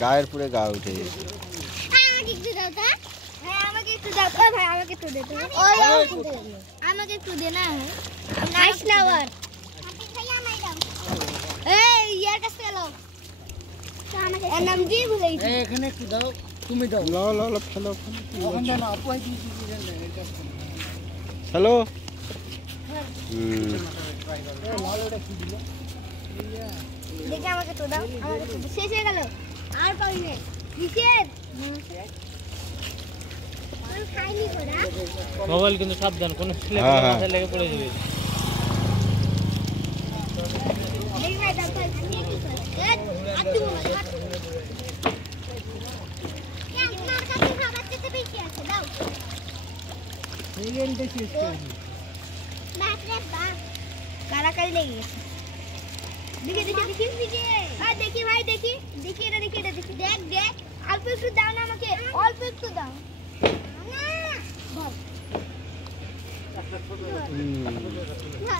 গায়ের পুরে গা উঠে আমাকে একটু দে না ইয়ার কাছে এলো নাম দিয়ে ভুলে এখানে একটু দাও তুমি দাও ল ফেলো ওখানে না আপুই দিয়েছি হ্যালো দেখে আমাকে তো দাও শেষ হয়ে গেল আর পাই না নিষেধ খাইনি করা মোবাইল কিন্তু সাবধান কোন স্লিপ মাথা লেগে পড়ে যাবে এই ভাই দাও ভাই আমি কি করি আটু আপনার কাছে খাবার দিতে বেশি আছে দাও এই গেমটা শেষ করে বাপ রে বাপ কারাকারি লেগে গেছে দেখি আর দেখি ভাই দেখি এটা দেখি দেখ অল্প একটু দাও না আমাকে অল্প একটু দাও না